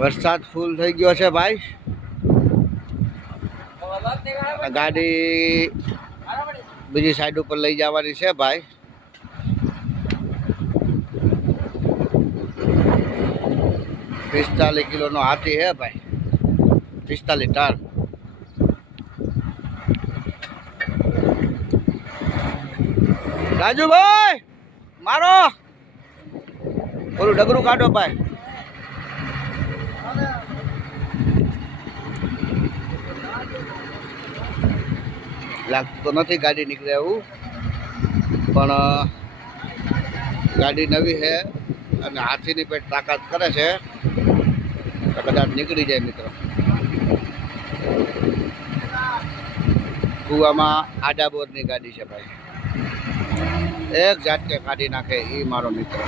વરસાદ ફૂલ થઈ ગયો છે ભાઈ. ગાડી બીજી સાઈડ ઉપર લઈ જવાની છે ભાઈ. પિસ્તાલીસ કિલોનો હાથી હે ભાઈ. 45 ટન. રાજુભાઈ મારો ઓલું ડગરું કાઢો ભાઈ. લાગતું તો નથી ગાડી નીકળે એવું, પણ ગાડી નવી છે અને હાથીની પેટ તાકાત કરે છે તો કદાચ નીકળી જાય મિત્રો. કૂવામાં આડા બોરની ગાડી છે ભાઈ. એક ઝાટકે કાઢી નાખે એ મારો મિત્ર.